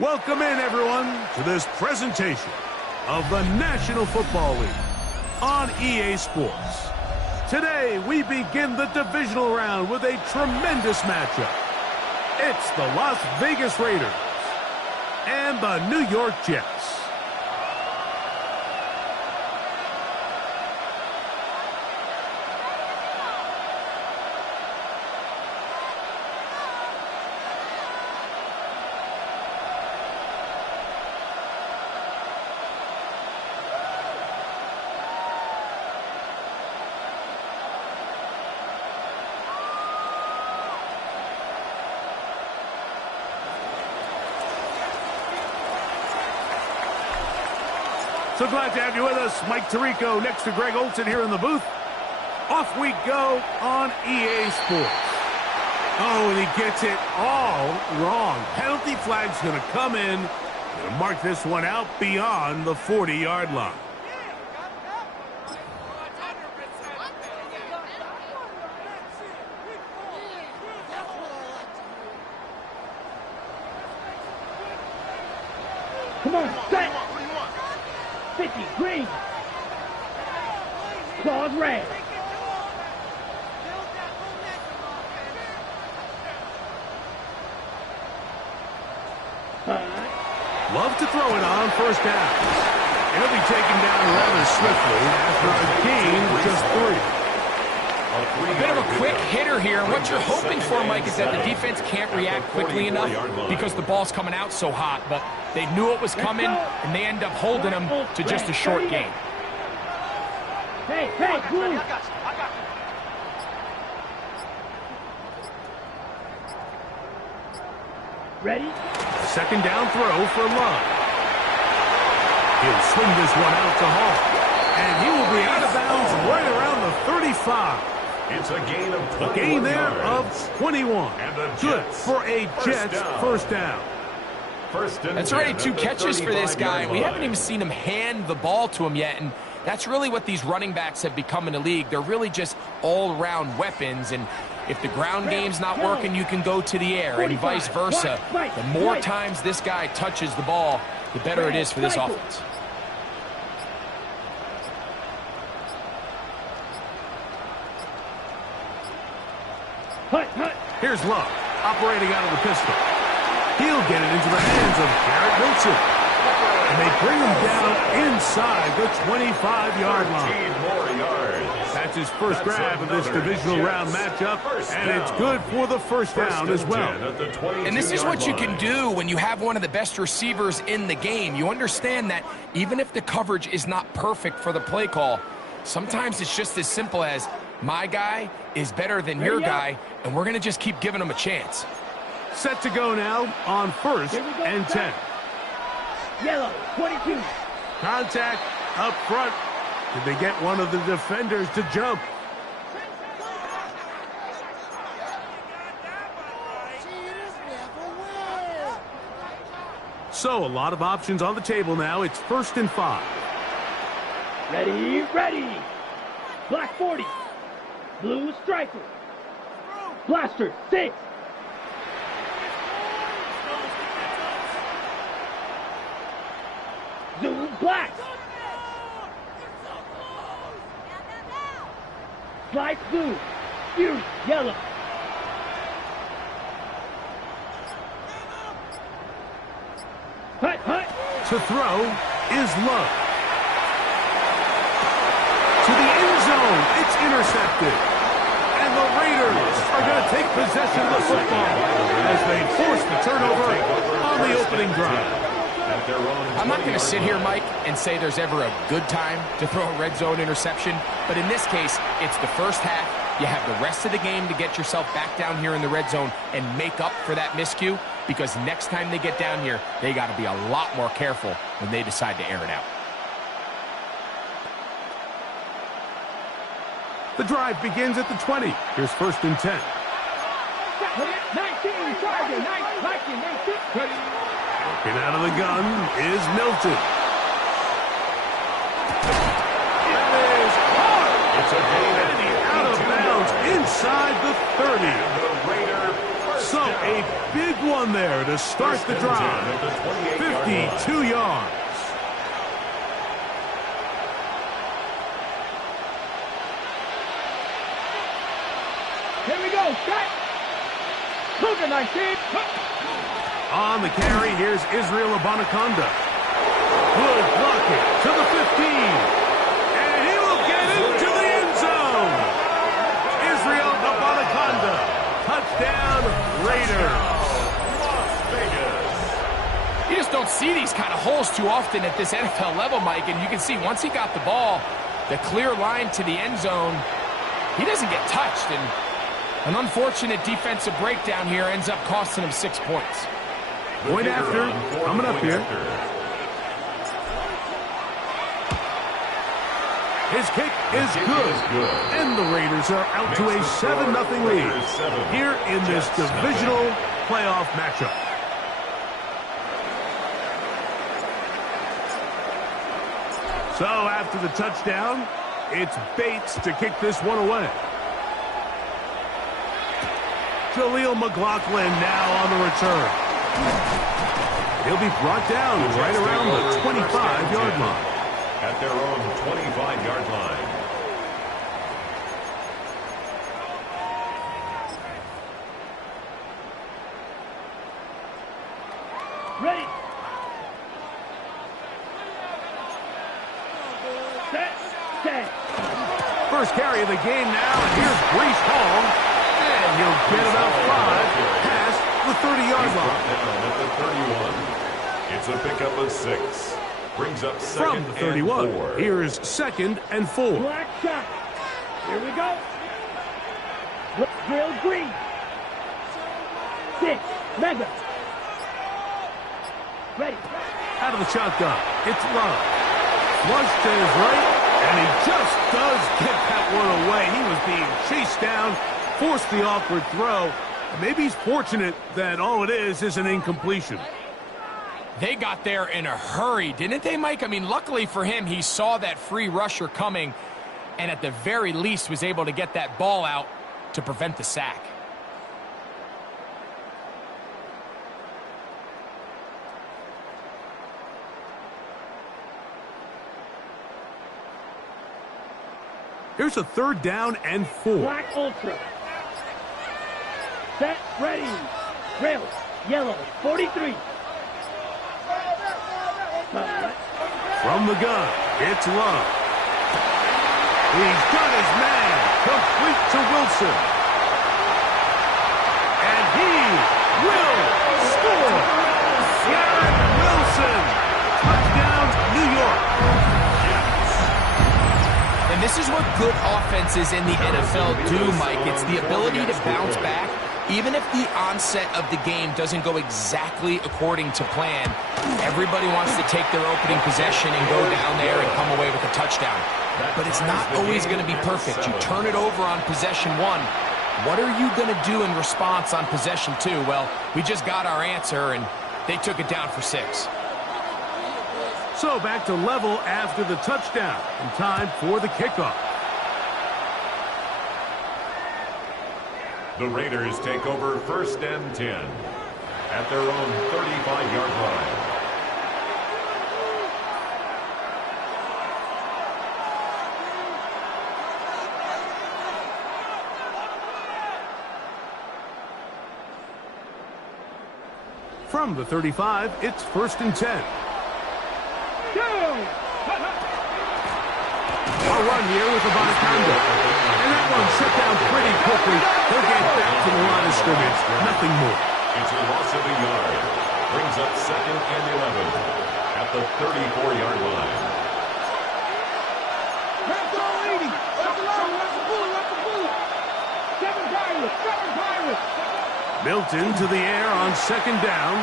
Welcome in, everyone, to this presentation of the National Football League on EA Sports. Today, we begin the divisional round with a tremendous matchup. It's the Las Vegas Raiders and the New York Jets. So glad to have you with us. Mike Tirico next to Greg Olson here in the booth. Off we go on EA Sports. Oh, and he gets it all wrong. Penalty flag's going to come in. Going to mark this one out beyond the 40-yard line. Come on, set! 50, green! Claws red! Love to throw it on first down. He'll be taken down rather swiftly after a gain of just 3. A bit of a quick hitter here. What you're hoping for, Mike, is that the defense can't react quickly enough because the ball's coming out so hot. But they knew it was coming, and they end up holding them to just a short gain. Hey, Blue! Ready? Second down throw for Love. He'll swing this one out to Hall. And he will be out of bounds right around the 35. It's a gain of 21 A gain there yards. of 21. Good for a Jets first down. That's already 2 catches for this guy. We haven't even seen him hand the ball to him yet, and that's really what these running backs have become in the league. They're really just all-around weapons, and if the ground game's not working, you can go to the air, and vice versa. The more times this guy touches the ball, the better it is for this offense. Here's Love, operating out of the pistol. He'll get it into the hands of Garrett Wilson. And they bring him down inside the 25-yard line. More yards. That's his first grab of this divisional round matchup, and it's good for the first down as well. And this is what you can do when you have one of the best receivers in the game. You understand that even if the coverage is not perfect for the play call, sometimes it's just as simple as, my guy is better than your guy, and we're going to just keep giving him a chance. Set to go now on first and 10. Yellow, 22. Contact up front. Did they get one of the defenders to jump? So a lot of options on the table now. It's 1st and 5. Ready. Black 40. Blue striker. Blaster, 6. Zoom black. Slide blue. Fuse yellow. Hut, hut. To throw is Love. To the end zone. It's intercepted. And the Raiders are going to take possession of the football as they force the turnover on the opening drive. I'm not going to sit here, Mike, and say there's ever a good time to throw a red zone interception, but in this case, it's the first half. You have the rest of the game to get yourself back down here in the red zone and make up for that miscue, because next time they get down here, they got to be a lot more careful when they decide to air it out. The drive begins at the 20. Here's 1st and 10. 19, target, 19. Working out of the gun is Milton. That is hard. It's a gain Out of bounds inside the 30. So a big one there to start the drive. 52 yards. Here we go, set. Luka 19. On the carry, here's Israel Abanaconda. Good blocking to the 15. And he will get into the end zone. Israel Abanaconda. Touchdown, Raiders. You just don't see these kind of holes too often at this NFL level, Mike, and you can see once he got the ball, the clear line to the end zone, he doesn't get touched, and an unfortunate defensive breakdown here ends up costing him 6 points. Point after, coming up here. His kick is good. And the Raiders are out to a 7-0 lead here in this divisional playoff matchup. So after the touchdown, it's Bates to kick this one away. Jaleel McLaughlin now on the return. He'll be brought down right around the 25-yard line. At their own 25-yard line. Ready. Set. First carry of the game now, and here's Breece Hall. And he'll get about 5 past the 30-yard line. Down at the 31. It's a pickup of 6. Brings up From the 31, and 4. here's 2nd and 4. Black shot. Here we go. Drill green. 6. Mega. Ready. Out of the shotgun, it's Love. Flush to his right, and he just does get that one away. He was being chased down, forced the awkward throw. Maybe he's fortunate that all it is an incompletion. They got there in a hurry, didn't they, Mike? I mean, luckily for him, he saw that free rusher coming and at the very least was able to get that ball out to prevent the sack. Here's a 3rd down and 4. Black Ultra. Set, ready. Rail, yellow, 43. From the gun, it's Love. He's got his man, complete to Wilson. And he will score. Garrett Wilson. Touchdown, New York. And this is what good offenses in the NFL do, Mike. It's the ability to bounce back. Even if the onset of the game doesn't go exactly according to plan, everybody wants to take their opening possession and go down there and come away with a touchdown. But it's not always going to be perfect. You turn it over on possession 1. What are you going to do in response on possession 2? Well, we just got our answer, and they took it down for 6. So back to level after the touchdown, and time for the kickoff. The Raiders take over 1st and 10 at their own 35-yard line. From the 35, it's 1st and 10. A run here with the Bonaconda. And that one shut down pretty quickly. They'll get back to the line of scrimmage. Nothing more. It's a loss of a yard. Brings up 2nd and 11 at the 34-yard line. Let's go, 80. Let's the bullet. Seven Pirates. Milton to the air on 2nd down.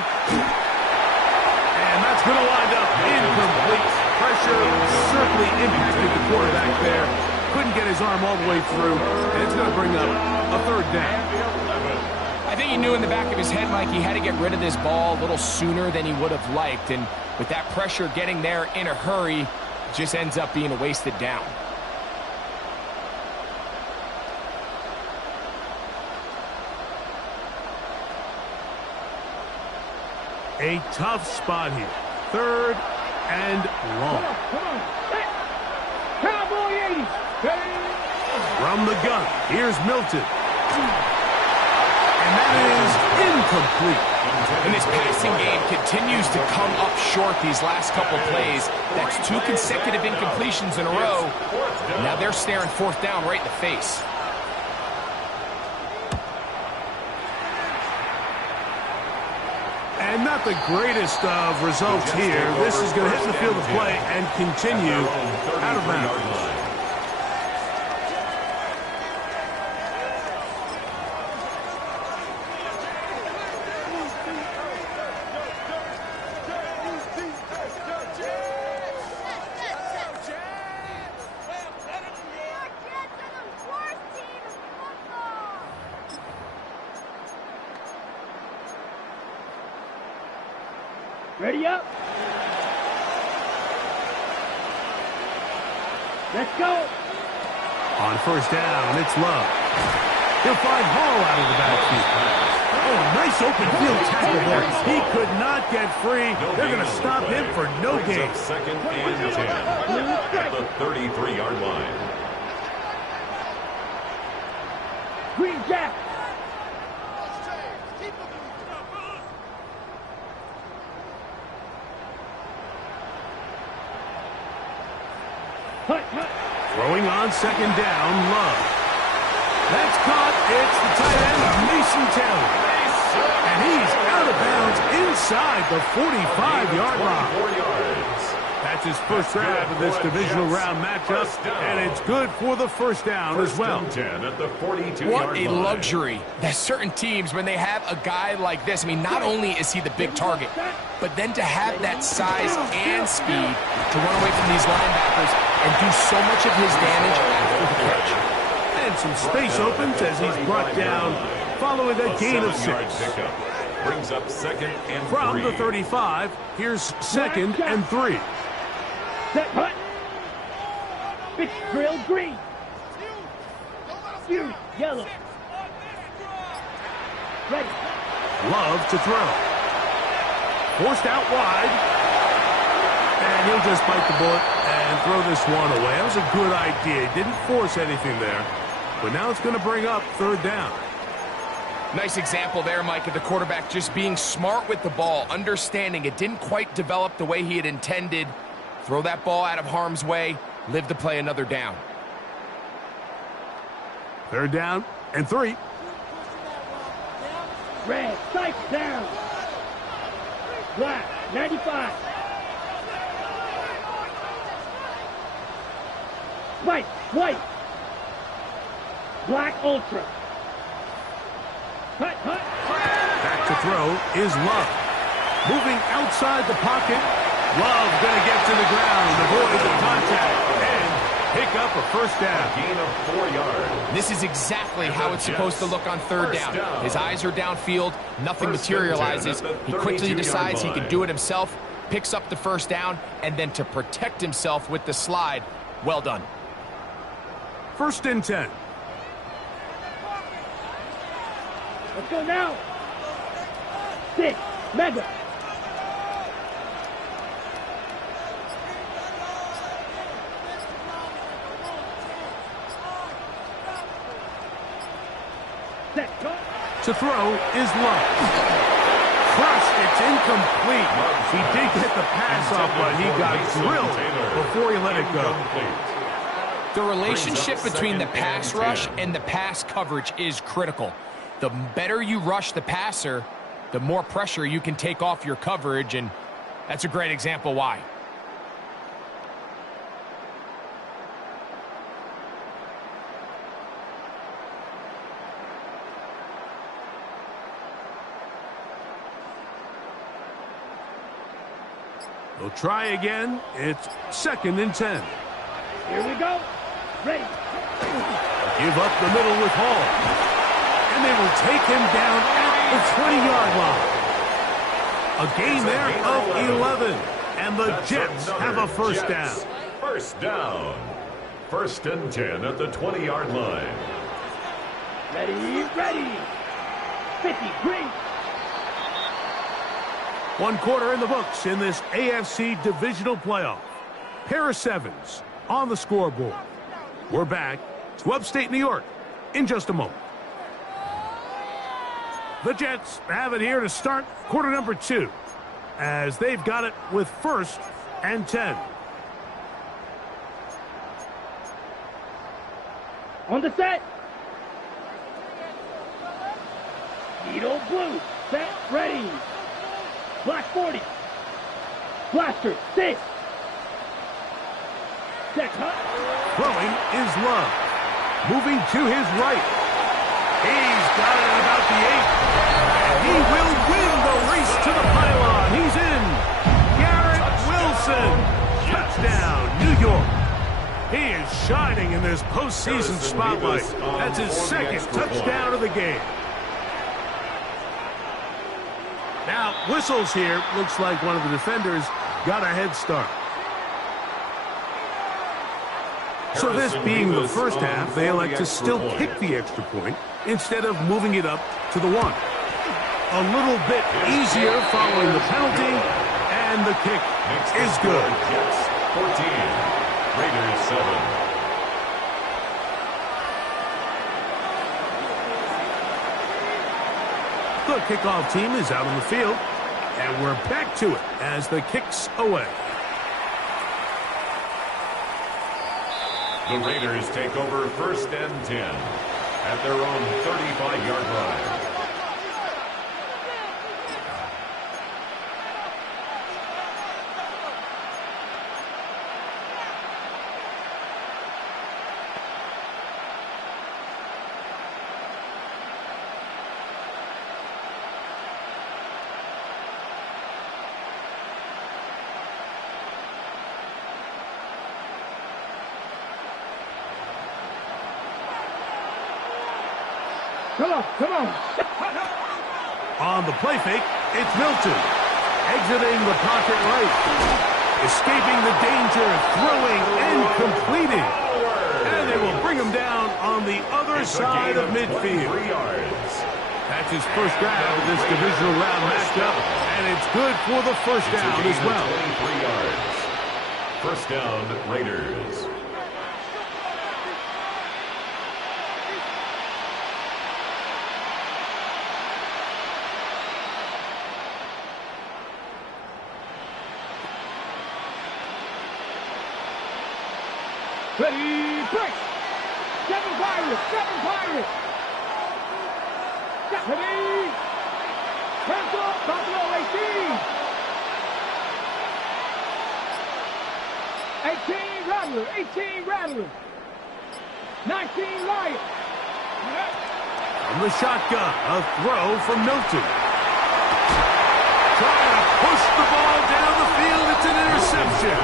And that's going to wind up incomplete. Pressure certainly impacted the quarterback there. Couldn't get his arm all the way through. And it's going to bring up a 3rd down. I think he knew in the back of his head, Mike, he had to get rid of this ball a little sooner than he would have liked. And with that pressure getting there in a hurry, it just ends up being a wasted down. A tough spot here. 3rd and long. Come on. Cowboy 80s. From the gun, here's Milton. And that is incomplete. And this passing game continues to come up short these last couple plays. That's 2 consecutive incompletions in a row. Now they're staring 4th down right in the face. And not the greatest of results here. This is going to hit the field of play and continue out of bounds. Ready up. Let's go. On 1st down, it's Love. He'll find Hall out of the backfield. Oh, nice open field tackle there. He could not get free. They're going to stop him for no gain. 2nd and 10 at the 33-yard line. Green Jack. Throwing on 2nd down, Love. That's caught. It's the tight end, Mason Taylor. And he's out of bounds inside the 45-yard line. 4 yards. That's his first grab of this divisional round matchup, and it's good for the 1st down as well. 10 at the 42-yard What a line. luxury that certain teams, when they have a guy like this, I mean, not only is he the big target, but then to have that size and speed to run away from these linebackers and do so much of his damage after the catch. And some space opens as he's brought down following a gain of 6. Brings up 2nd and 3. From the 35, here's 2nd and 3. Set hut. Pitch drill green. Fury yellow. Ready. Love to throw. Forced out wide. And he'll just bite the bullet and throw this one away. That was a good idea. He didn't force anything there. But now it's going to bring up 3rd down. Nice example there, Mike, of the quarterback just being smart with the ball, understanding it didn't quite develop the way he had intended. Throw that ball out of harm's way, live to play another down. 3rd down and 3. Red, sights down. Black, 95. White. Black Ultra. Hut. Back to throw is Love. Moving outside the pocket. Love going to get to the ground, avoid the contact, and pick up a 1st down. Gain of 4 yards. This is exactly how it's supposed to look on 3rd down. His eyes are downfield, nothing materializes. He quickly decides he can do it himself, picks up the 1st down, and then to protect himself with the slide, well done. 1st and 10. Let's go now. 6, mega. To throw is Love. crushed. It's incomplete. He did get the pass off, but he got drilled before he let it go. The relationship between the pass rush and the pass coverage is critical. The better you rush the passer, the more pressure you can take off your coverage, and that's a great example why. They'll try again. It's 2nd and 10. Here we go. Ready. Give up the middle with Hall. And they will take him down at the 20-yard line. A gain there of 11. And the Jets have a first down. First down. 1st and 10 at the 20-yard line. Ready. 50, green. 1 quarter in the books in this AFC divisional playoff. Pair of sevens on the scoreboard. We're back to upstate New York in just a moment. The Jets have it here to start quarter number 2 as they've got it with 1st and 10. On the set. Needle blue. Set. Ready. Black 40. Blaster. 6. Set. Throwing is Love. Moving to his right. He's got it at about the 8. And he will win the race to the pylon. He's in. Garrett Wilson. Touchdown, New York. He is shining in this postseason spotlight. That's his 2nd touchdown of the game. Now, whistles here. Looks like one of the defenders got a head start. So this being the first half, they elect to still kick the extra point instead of moving it up to the 1. A little bit easier following the penalty, and the kick is good. Jets 14, Raiders 7. The kickoff team is out on the field, and we're back to it as the kick's away. The Raiders take over 1st and 10 at their own 35-yard line. Come on. On the play fake, it's Milton. Exiting the pocket right. Escaping the danger, throwing and completing. And they will bring him down on the other side of midfield. That's his first grab of this divisional round matchup, and it's good for the first down as well. 23 yards. First down, Raiders. Ready, break! 7 Pirates! Ready! Hands up, Buffalo 18 Rattler! 19 Lion! From the shotgun, a throw from Milton. Trying to push the ball down the field, it's an interception.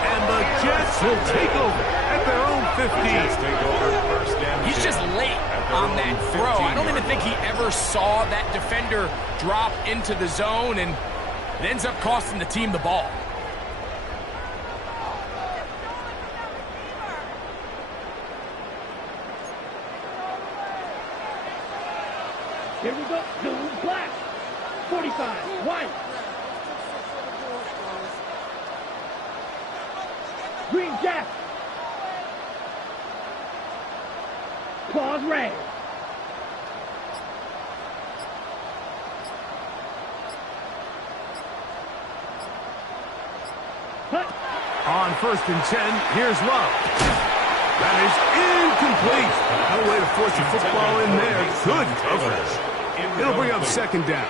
And the Jets will take over at their own 15. He's just late on that throw. I don't even think he ever saw that defender drop into the zone, and it ends up costing the team the ball. Here we go. Blue, black. 45, white. Green jack. Claws red. first and 10. Here's Love. That is incomplete. No way to force a football in there. Good coverage. It'll bring up second down.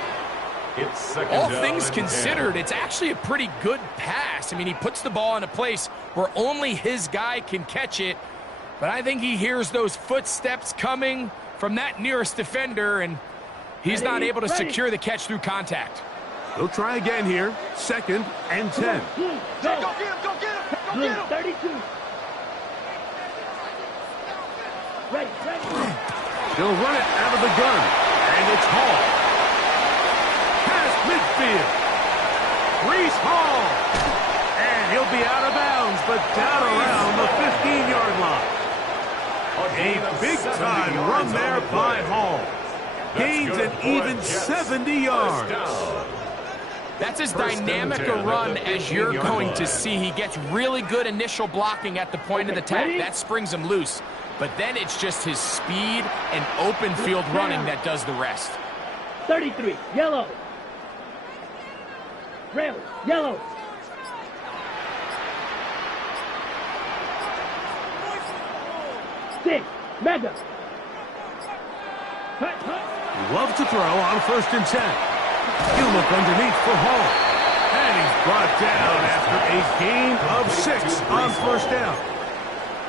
All things considered, it's actually a pretty good pass. I mean, he puts the ball in a place where only his guy can catch it. But I think he hears those footsteps coming from that nearest defender, and he's not able to secure the catch through contact. He'll try again here. Second and 10. Go get him, go get him, go get him. 32. Ready. He'll run it out of the gun, and it's Hall. Past midfield. Reese Hall. And he'll be out of bounds, but down around the 15-yard line. A big-time run there by Hall. Gains an even 70 yards. That's as dynamic a run as you're going to see. He gets really good initial blocking at the point of the attack. That springs him loose. But then it's just his speed and open field running that does the rest. 33, yellow. Rail, yellow. Six, mega. Love to throw on first and 10. He'll look underneath for Hall. And he's brought down after a gain of 6 on first down.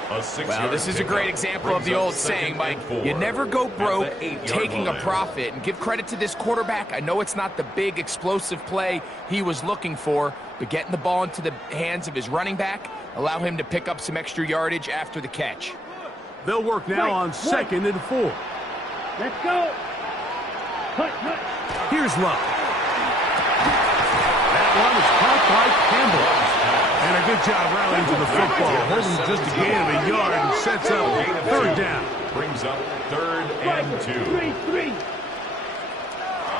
Well, this is a great example of the old saying, Mike. You never go broke taking a profit. And give credit to this quarterback. I know it's not the big explosive play he was looking for, but getting the ball into the hands of his running back, allow him to pick up some extra yardage after the catch. They'll work now on second and 4. Let's go. Here's Love. That one is caught by Campbell. And a good job rallying to the football. Holding just a gain of a yard and sets up third down. Brings up 3rd and 2. 3.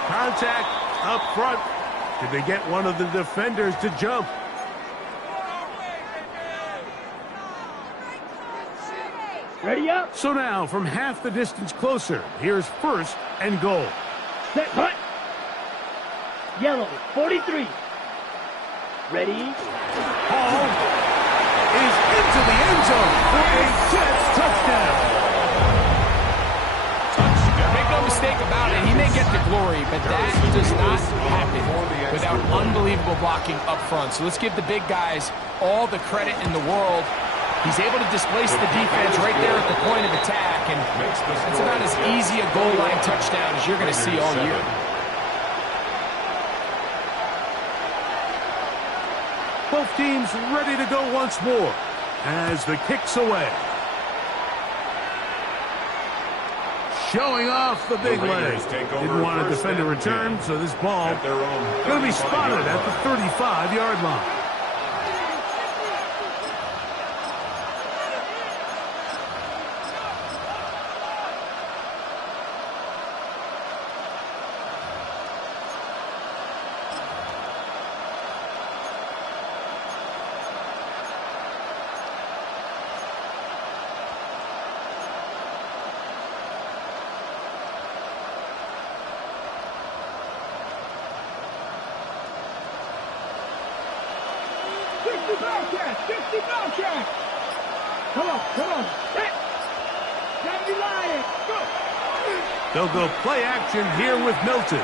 Contact up front. Did they get one of the defenders to jump? Ready up. So now, from half the distance closer, here's first and goal. Set, hut. Yellow, 43. Ready. Hall is into the end zone for a Jets touchdown. Make no mistake about it, he may get the glory, but that does not happen without unbelievable blocking up front. So let's give the big guys all the credit in the world. He's able to displace the defense right there at the point of attack, and that's about as easy a goal line touchdown as you're going to see all year. Both teams ready to go once more as the kick's away. Showing off the big leg. Didn't want to defend a return, so this ball going to be spotted at the 35-yard line. Come on. They'll go play action here with Milton.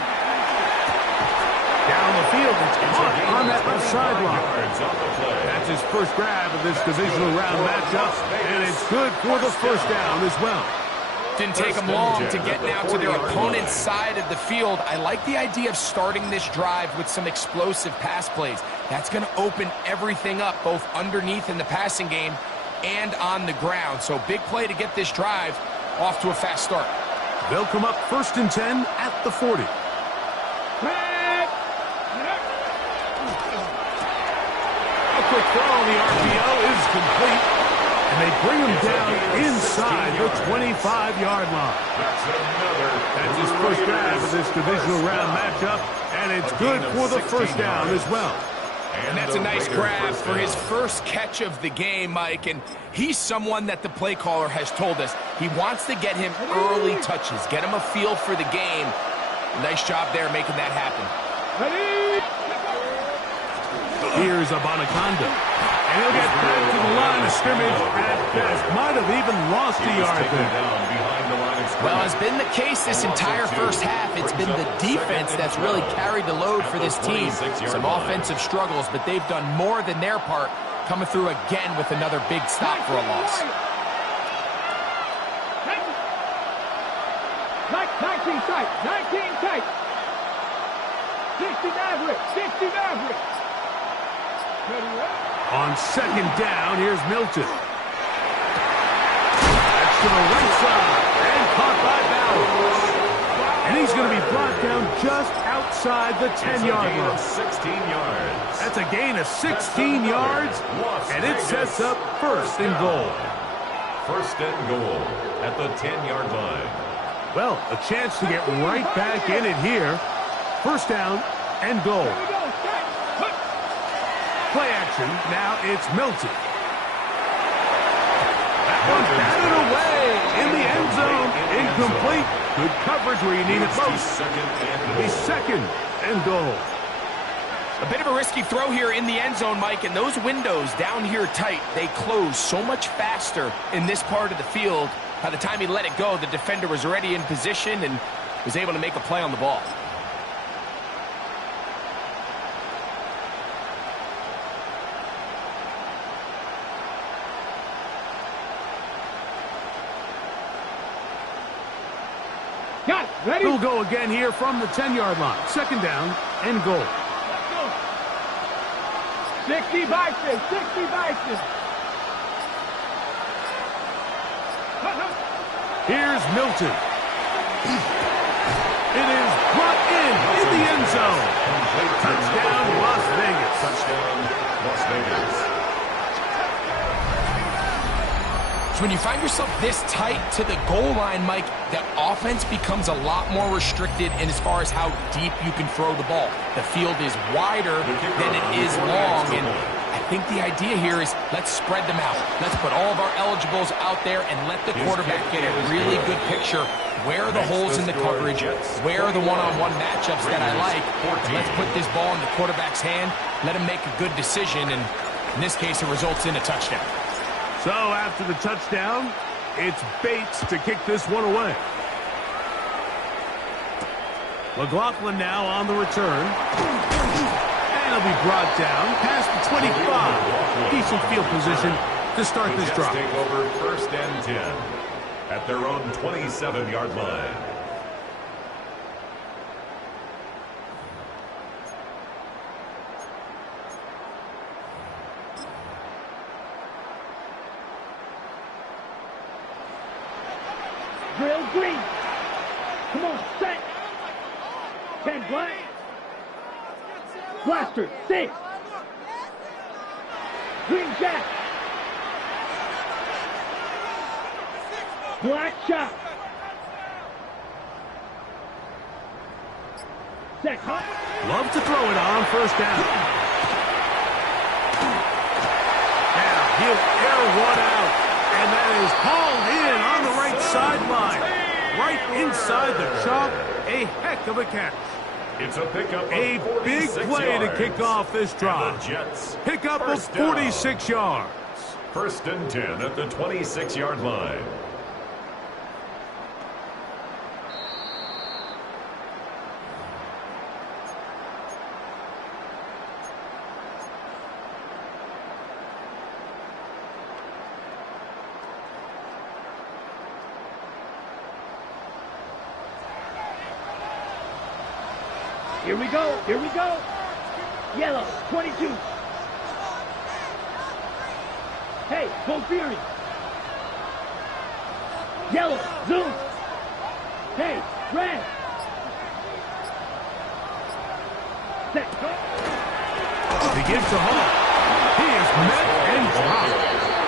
Down the field, it's caught on that left sideline. That's his first grab of this divisional round matchup, and it's good for the first down as well. Didn't take them long to get now to their opponent's side of the field. I like the idea of starting this drive with some explosive pass plays. That's going to open everything up, both underneath in the passing game and on the ground. So big play to get this drive off to a fast start. They'll come up first and 10 at the 40. A quick throw on the RPO is complete. And they bring him down inside the 25-yard line. That's his first grab of this divisional round matchup, and it's good for the first down as well. And that's a nice grab for his first catch of the game, Mike. And he's someone that the play caller has told us he wants to get him early touches, get him a feel for the game. Nice job there making that happen. Here's Abanaconda. And And he'll get back to the line of scrimmage at best. Might have even lost a yard there. Well, it's been the case this entire first half. It's been the defense that's really carried the load for this team. Some offensive struggles, but they've done more than their part, coming through again with another big stop for a loss. 19 tight, 19 tight. 60 Maverick, 60 Maverick. On second down, here's Milton. That's to the right side, and caught by Bowers. And he's going to be brought down just outside the 10-yard line. 16 yards. That's a gain of 16 yards, and it sets up first and goal. First and goal at the 10-yard line. Well, a chance to get right back in it here. First down and goal. Play action. Now it's Milton. That one's batted away in the end zone. Incomplete. Good coverage where you need it most. The second and goal. A bit of a risky throw here in the end zone, Mike, and those windows down here tight, they close so much faster in this part of the field. By the time he let it go, the defender was already in position and was able to make a play on the ball. Got it. Ready? He'll go again here from the 10-yard line. Second down and goal. 60 Bison, 60 Bison. Here's Milton. It is brought in the end zone. Touchdown, Las Vegas. Touchdown, Las Vegas. So when you find yourself this tight to the goal line, Mike, the offense becomes a lot more restricted in as far as how deep you can throw the ball. The field is wider than it is long, and I think the idea here is let's spread them out. Let's put all of our eligibles out there and let the quarterback get a really good picture. Where are the holes in the coverage? Where are the one-on-one matchups that I like? And let's put this ball in the quarterback's hand, let him make a good decision, and in this case, it results in a touchdown. So after the touchdown, it's Bates to kick this one away. McLaughlin now on the return. And he'll be brought down past the 25. Decent field position to start this drive. Take over first and 10 at their own 27-yard line. Drill green. Come on, set. 10 black. Blaster, 6. Green jack. Black shot. Set hot. Love to throw it on first down. Now he'll air one out. And that is hauled in on the right sideline. Right inside the chalk. A heck of a catch. It's a pickup of A big play yards. to kick off this drive. The Jets. Pickup of 46 yards. First and 10 at the 26-yard line. Here we go. Here we go. Yellow, 22. Hey, go Fury. Yellow, zoom. Hey, red. Set, go. He gives to Hall. He is met and dropped.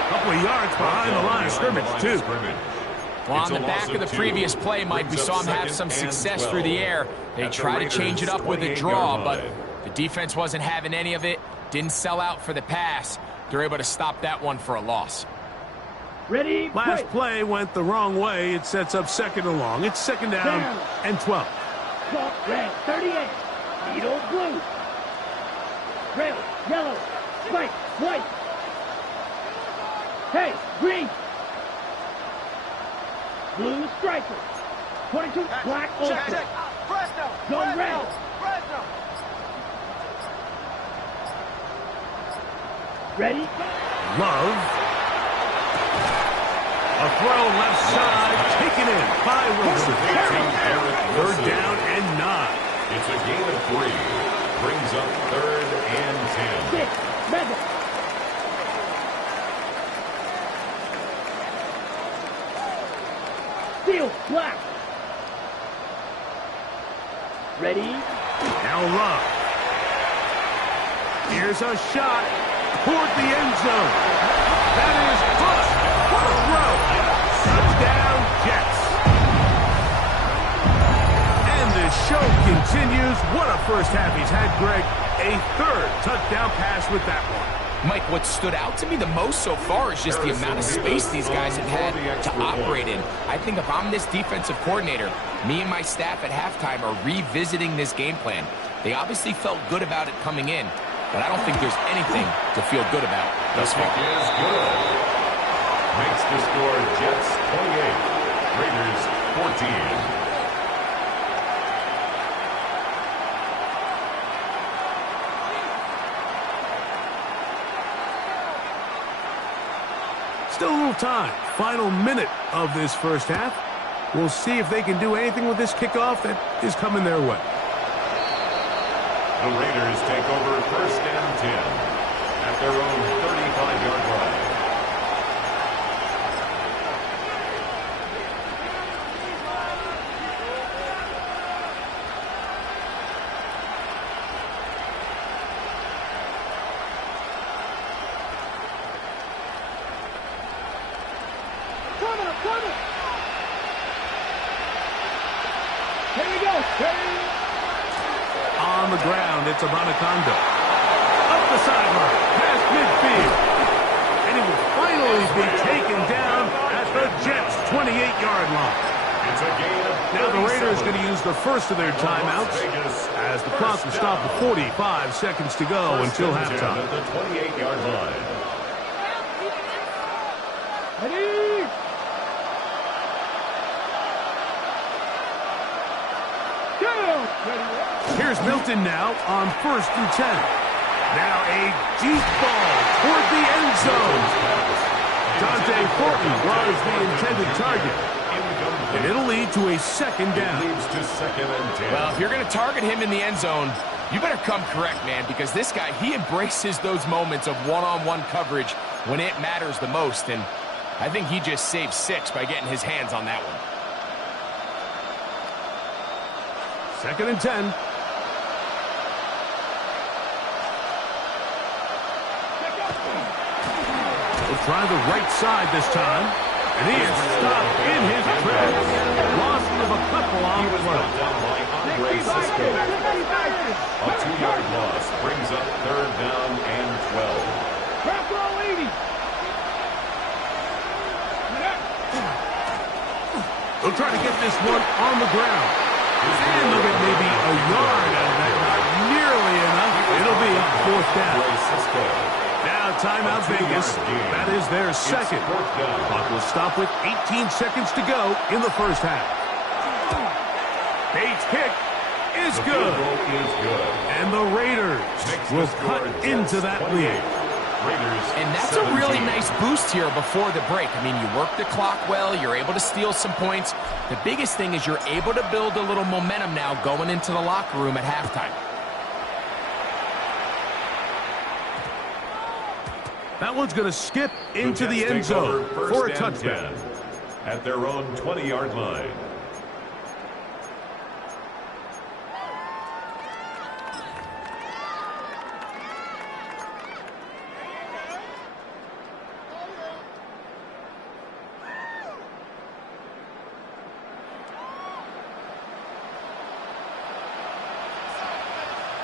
A couple of yards behind the line of scrimmage, too. Well, on the back of the previous play, Mike, we saw him have some success through the air. They tried to change it up with a draw, but the defense wasn't having any of it. Didn't sell out for the pass. They're able to stop that one for a loss. Ready, Last play went the wrong way. It sets up second and long. It's second down and 12. Red, 38. Needle blue. Red, yellow, white, white. Hey, green. Blue striker. 22, black ultra. Zone red. Ready? Love. A throw left side, taken in by Wilson. Third down and 9. It's a gain of 3. Brings up 3rd and 10. 6, Mega. Steel, black. Ready? Now Love. Here's a shot toward the end zone. That is good. What a throw. Touchdown, Jets. And the show continues. What a first half he's had, Greg. A 3rd touchdown pass with that one. Mike, what stood out to me the most so far is just the amount of space these guys have had to operate in. I think if I'm this defensive coordinator, me and my staff at halftime are revisiting this game plan. They obviously felt good about it coming in, but I don't think there's anything to feel good about thus far. Is good. Makes the score Jets 28, Raiders 14. Still a little time. Final minute of this first half. We'll see if they can do anything with this kickoff that is coming their way. The Raiders take over 1st and 10 at their own 35-yard line. Here we go. On the ground, it's Abanaconda. Up the sideline, past midfield. And he will finally be taken down at the Jets' 28-yard line. It's a gain of 37. Now the Raiders going to use the first of their timeouts as the clock will stop with 45 seconds to go until halftime. At the 28-yard line. Ready? Here's Milton now on 1st and 10. Now a deep ball toward the end zone. Dante Fortin was the intended target. And it'll lead to a 2nd down. Leads to 2nd and 10. Well, if you're going to target him in the end zone, you better come correct, man, because this guy, he embraces those moments of one-on-one coverage when it matters the most, and I think he just saved 6 by getting his hands on that one. 2nd and 10. We'll try the right side this time. And he is stopped in his tracks. Loss of a couple on the play. A 2-yard loss brings up 3rd down and 12. They'll try to get this one on the ground. And they'll get maybe a yard out of that. Not nearly enough. It'll be 4th down. Now timeout Vegas. That is their 2nd. Clock will stop with 18 seconds to go in the first half. Bates' kick is good. And the Raiders will cut into that lead. And that's a really nice boost here before the break. I mean, you work the clock well, you're able to steal some points. The biggest thing is you're able to build a little momentum now going into the locker room at halftime. That one's going to skip into the end zone for a touchdown. At their own 20-yard line.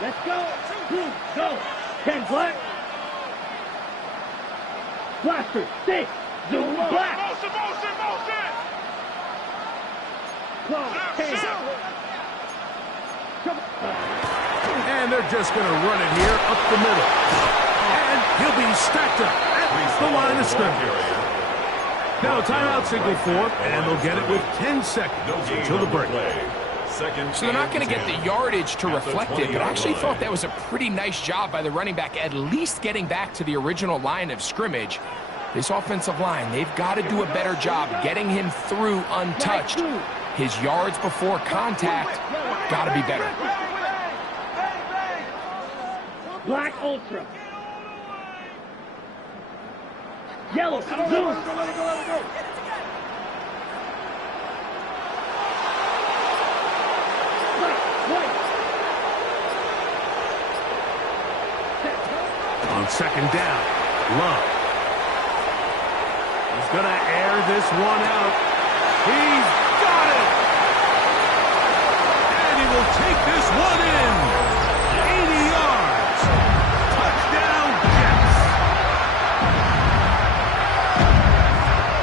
Let's go. Go. 10 black. Blaster. 6. Zoom black. Close. 10. And they're just going to run it here up the middle. And he'll be stacked up at the line of scrimmage. Now timeout signal for, and they'll get it with 10 seconds until the break. So they're not going to get the yardage to reflect it, but I actually thought that was a pretty nice job by the running back, at least getting back to the original line of scrimmage. This offensive line, they've got to do a better job getting him through untouched. His yards before contact got to be better. Black Ultra. Yellow. Blue. On second down, Love. He's going to air this one out. He's got it! And he will take this one in. 80 yards. Touchdown, Jets.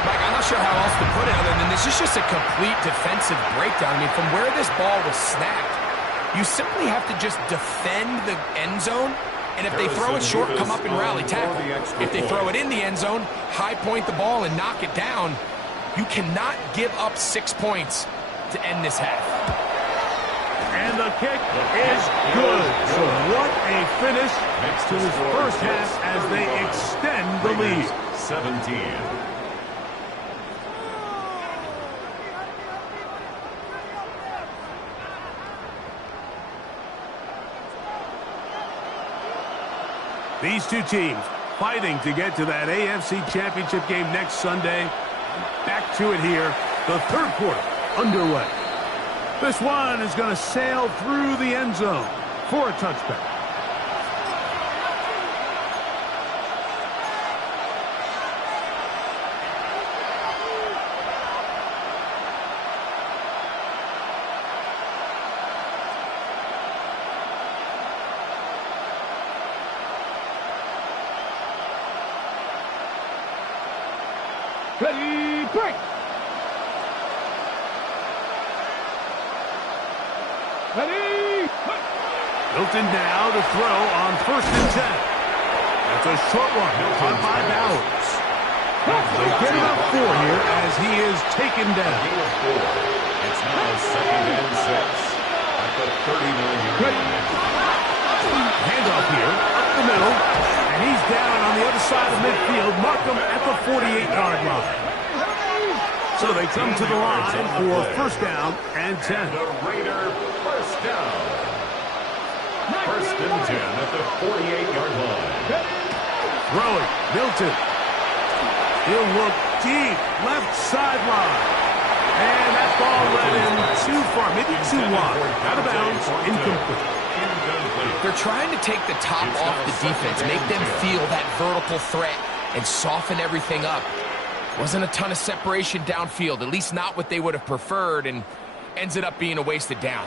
Mike, I'm not sure how else to put it other than this is just a complete defensive breakdown. I mean, from where this ball was snapped, you simply have to just defend the end zone. And if they throw it short, come up and rally tackle. If they throw it in the end zone, high point the ball and knock it down. You cannot give up 6 points to end this half. And the kick is good. So what a finish to this first half as they extend the lead. 17. These two teams fighting to get to that AFC Championship game next Sunday. Back to it here. The third quarter underway. This one is going to sail through the end zone for a touchback. Ready, break! Ready, break! Milton now to throw on 1st and 10. That's a short one, caught by Bowers. They get him up 4 here as he is taken down. It's now 2nd and 6 at the 39-yard line. Handoff here, up the middle, and he's down on the other side of midfield. Markham at the 48-yard line. So they come to the line for 1st down and 10. And the Raider 1st down. 1st and 10 at the 48-yard line. Throwing, Milton. He'll look deep, left sideline. And that ball led him too far, maybe too wide. Out of bounds, incomplete. They're trying to take the top off the defense, make them feel that vertical threat, and soften everything up. Wasn't a ton of separation downfield, at least not what they would have preferred, and ends it up being a wasted down.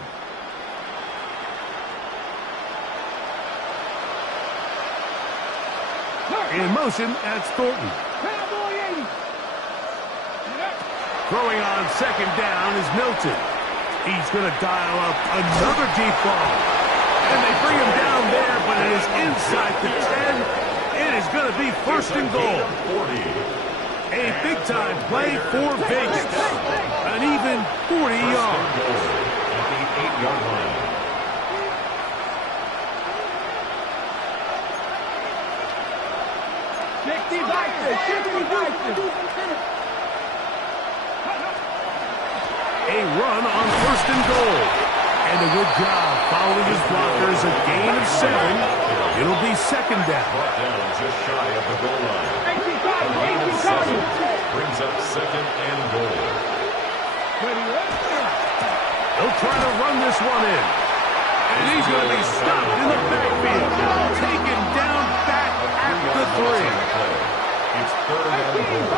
In motion, that's Thornton. Throwing on 2nd down is Milton. He's going to dial up another deep ball. And they bring him down there, but it is inside the 10. It is going to be 1st and goal. A big-time play for Vegas. An even 40 yards. At the 8-yard line. A run on 1st and goal. And a good job following his blockers. A gain of 7. It'll be 2nd down. Brought down just shy of the goal line. A gain of 7 brings up 2nd and goal. He'll try to run this one in. And he's going to be stopped in the backfield. Taken down back at the 3. It's 3rd and goal.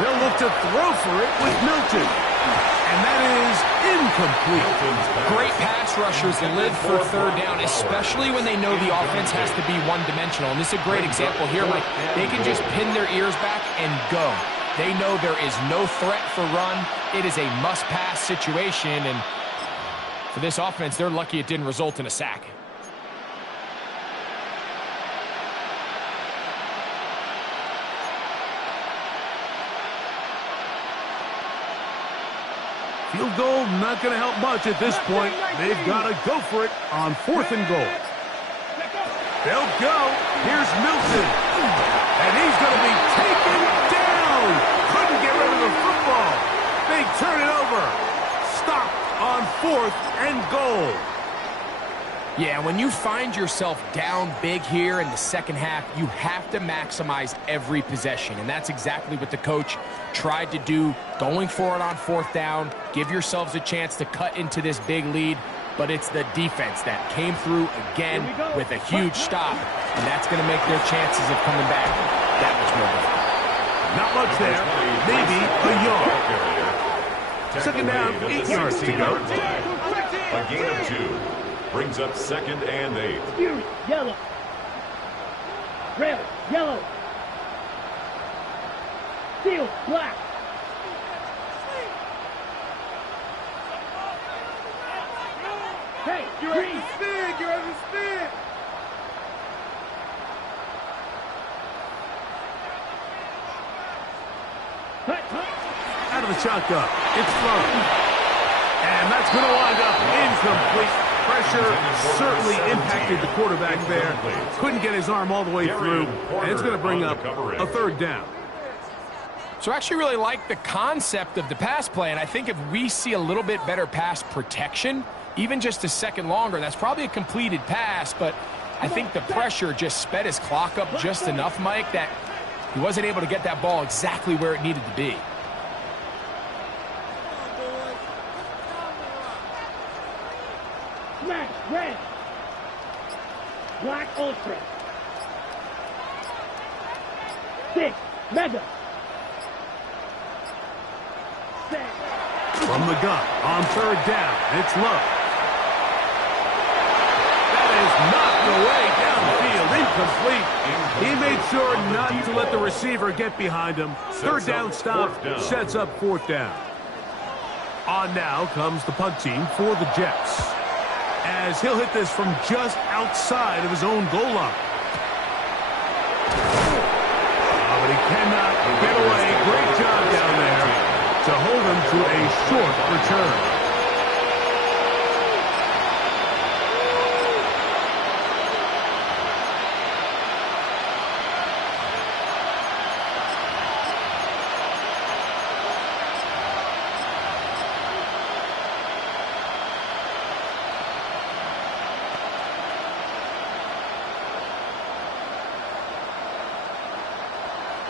They'll look to throw for it with Milton. And that is incomplete. Great pass rushers live for 3rd down, especially when they know the offense has to be one-dimensional. And this is a great example here, Mike. They can just pin their ears back and go. They know there is no threat for run. It is a must-pass situation, and For this offense, they're lucky it didn't result in a sack. Field goal not going to help much at this point. They've got to go for it on 4th and goal. They'll go. Here's Milton. And he's going to be taken down. Couldn't get rid of the football. They turn it over. Stop on 4th and goal. Yeah, when you find yourself down big here in the second half, you have to maximize every possession. And that's exactly what the coach tried to do, going for it on 4th down. Give yourselves a chance to cut into this big lead. But it's the defense that came through again with a huge stop. And that's going to make their chances of coming back that much more difficult. Not much there. Maybe a yard. Second down, 8 yards to go. A gain of 2. Brings up 2nd and 8. Fury, yellow. Red, yellow. Steel, black. Hey, you're green. at the spin, you're at the spin. Out of the shotgun. It's thrown. And that's going to wind up incomplete. Pressure certainly impacted the quarterback there. Couldn't get his arm all the way through. And it's going to bring up a 3rd down. So I actually really like the concept of the pass play. And I think if we see a little bit better pass protection, even just a second longer, that's probably a completed pass. But I think the pressure just sped his clock up just enough, Mike, that he wasn't able to get that ball exactly where it needed to be. Smash, red. Black ultra. 6, mega. 7. From the gun on 3rd down. It's low. That is knocked away down the field. Incomplete. He made sure not to let the receiver get behind him. 3rd down stop sets up 4th down. On now comes the punt team for the Jets, as he'll hit this from just outside of his own goal line. But he cannot get away. Great job down there to hold him to a short return.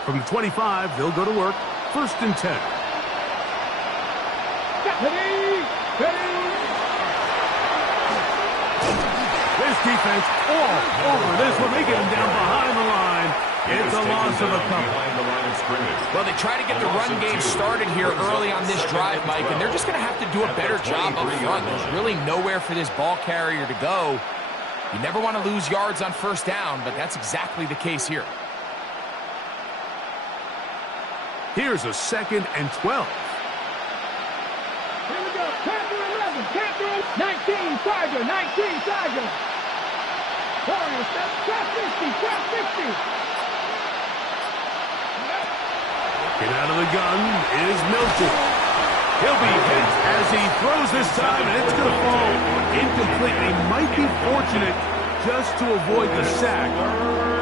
From the 25, they'll go to work. 1st and 10. This defense all over this one. They get him down behind the line. It's a loss of a couple. Well, they try to get the run game started here early on this drive, Mike, and they're just going to have to do a better job up front. There's really nowhere for this ball carrier to go. You never want to lose yards on 1st down, but that's exactly the case here. Here's a 2nd and 12. Here we go. Captain 11. Captain 19. Tiger. 19. Tiger. Warriors. Trap 50. Trap 50. Get out of the gun is Milton. He'll be hit as he throws this time, and it's going to fall incomplete. He might be fortunate just to avoid the sack,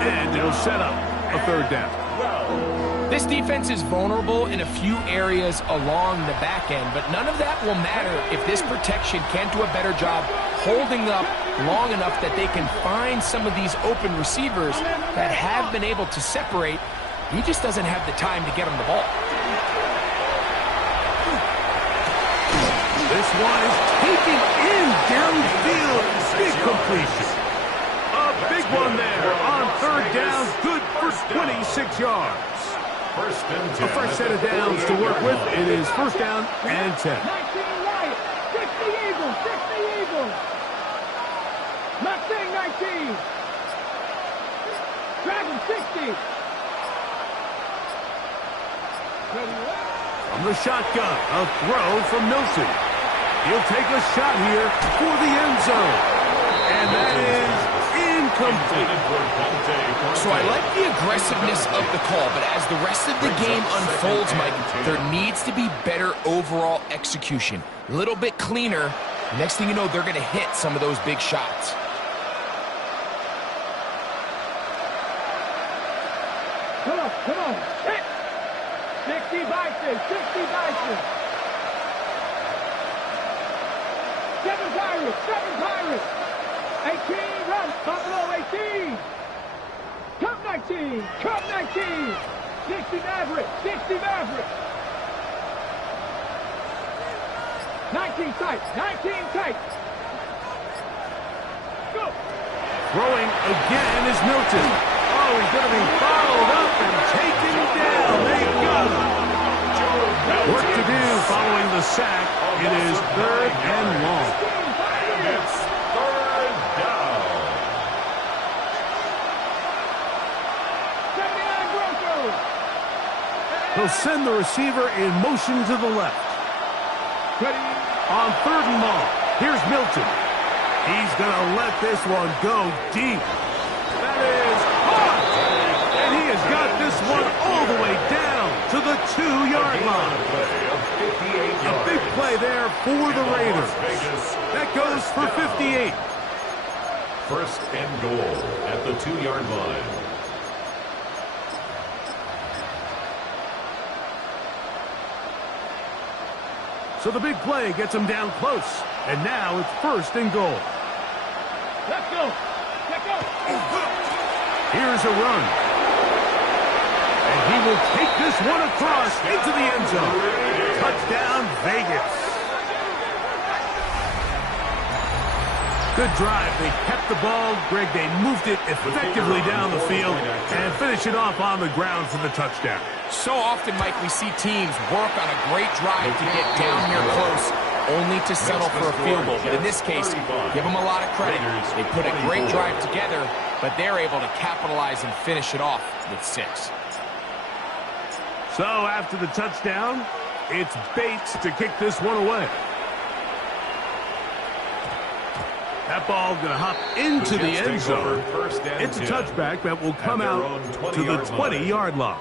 and it'll set up a 3rd down. This defense is vulnerable in a few areas along the back end, but none of that will matter if this protection can't do a better job holding up long enough that they can find some of these open receivers that have been able to separate. He just doesn't have the time to get him the ball. This one is taken in downfield. Big completion. A big one there on 3rd down. Good for 26 yards. A fresh set of downs to work with. It is 1st down and 10. 19 Wyatt. 60 Eagles. 60 Eagles. Not saying 19. Dragon 60. From the shotgun, a throw from Milton. He'll take a shot here for the end zone. And that is incomplete. So I like the aggressiveness of the call, but as the rest of the game unfolds, Mike, there needs to be better overall execution. A little bit cleaner. Next thing you know, they're going to hit some of those big shots. Come on. Hit. 60 Vikings, 60 Vikings. 7 Pirates. 18, run, Buffalo 18. Cup 19. 60 Mavericks. 19 tight. Go. Throwing again is Milton. Oh, he's going to be followed up and taken down. They got him. Work to do following the sack. It is 3rd and long. It's 3rd down. 79 Broncos. He'll send the receiver in motion to the left. Ready. On 3rd and long, here's Milton. He's going to let this one go deep. That is caught. And he has got this one all the way down to the 2-yard line. A big play there for the Raiders. That goes for 58. 1st and goal at the 2-yard line. So the big play gets him down close. And now it's 1st and goal. Let's go. Here's a run. And he will take this one across into the end zone. Touchdown, Vegas. Good drive. They kept the ball. Greg, they moved it effectively down the field and finish it off on the ground for the touchdown. So often, Mike, we see teams work on a great drive to get down here close, only to settle for a field goal. But in this case, give them a lot of credit. They put a great drive together, but they're able to capitalize and finish it off with 6. So after the touchdown, it's Bates to kick this one away. That ball going to hop into the end zone. It's a touchback that will come out to the 20-yard line.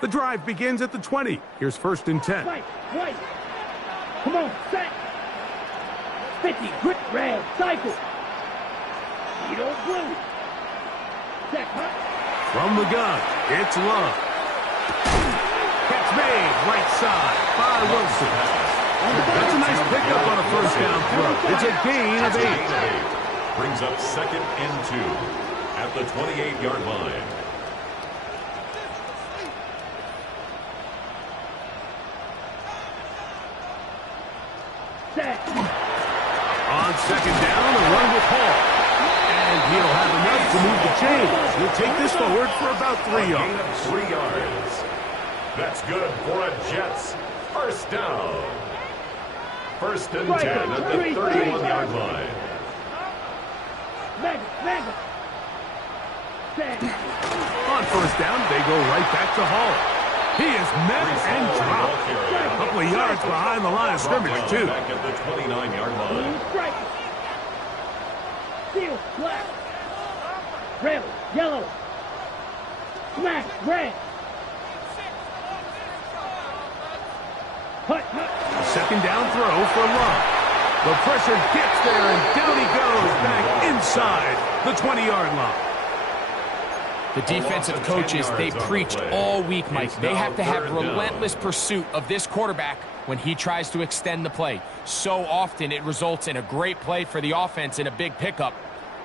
The drive begins at the 20. Here's 1st and 10. Right. Come on, set. 50, quick, red, cycle. You don't blue. Set, huh? From the gun, it's Love. Catch made, right side by Wilson. That's a nice pickup on a 1st down throw. It's a gain of 8. Brings up 2nd and 2 at the 28-yard line. On 2nd down, a run with Hall. And he'll have enough to move the chains. He'll take this forward for about 3 yards. 3 yards. That's good for a Jets 1st down. 1st and 10 at the 31-yard line. On 1st down, they go right back to Hall. He is met and dropped. A couple of yards behind the line of scrimmage, too. Back at the 29-yard line. Steel, black. Red, yellow. Smack, red. Hut. 2nd down throw for Love. The pressure gets there, and down he goes back inside the 20-yard line. The defensive coaches, they preach all week, Mike. They have to have relentless pursuit of this quarterback when he tries to extend the play. So often it results in a great play for the offense and a big pickup.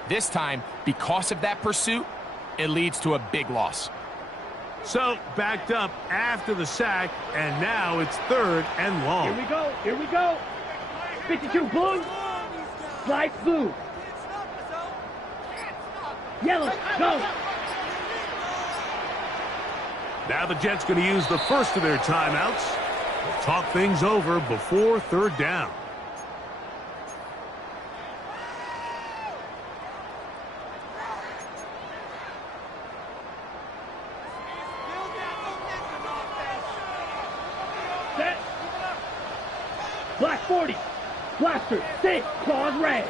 This time, because of that pursuit, it leads to a big loss. So, backed up after the sack, and now it's 3rd and long. Here we go. 52, blue. Light blue. Yellow, go. Now the Jets going to use the first of their timeouts. Talk things over before 3rd down. Black 40. Blaster 6. Claws red.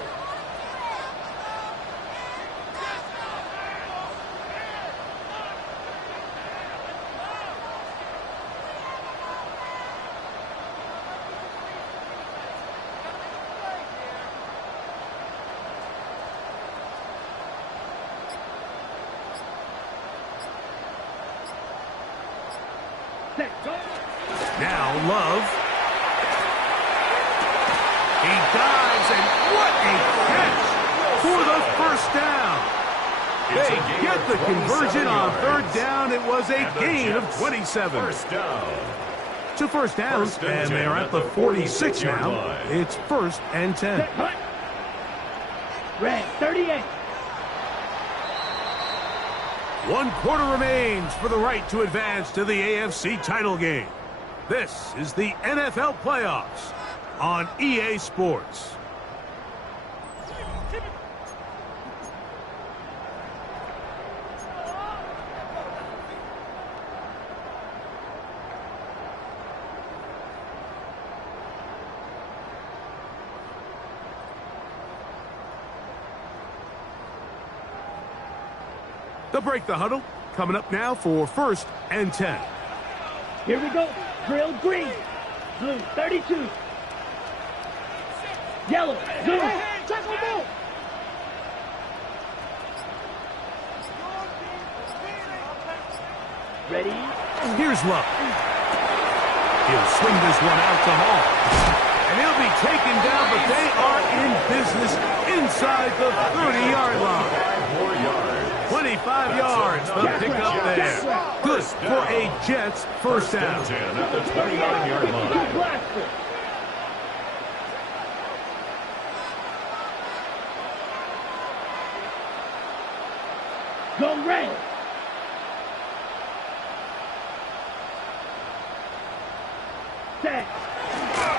Now Love. He dives, and what a catch for the first down. They get the conversion on third down. It was a gain of 27. First down. To first down, and they're at the 46 now. It's 1st and 10. Red 38. 1 quarter remains for the right to advance to the AFC title game. This is the NFL playoffs on EA Sports. They'll break the huddle. Coming up now for 1st and 10. Here we go. Drill green. Blue 32. Yellow. Blue. Ready? Here's Love. He'll swing this one out to Hall. And he'll be taken down, but they are in business inside the 30-yard line. 25 yards for the pickup there. Good for a Jets first down. 10 at the 29-yard line. Go red. Set.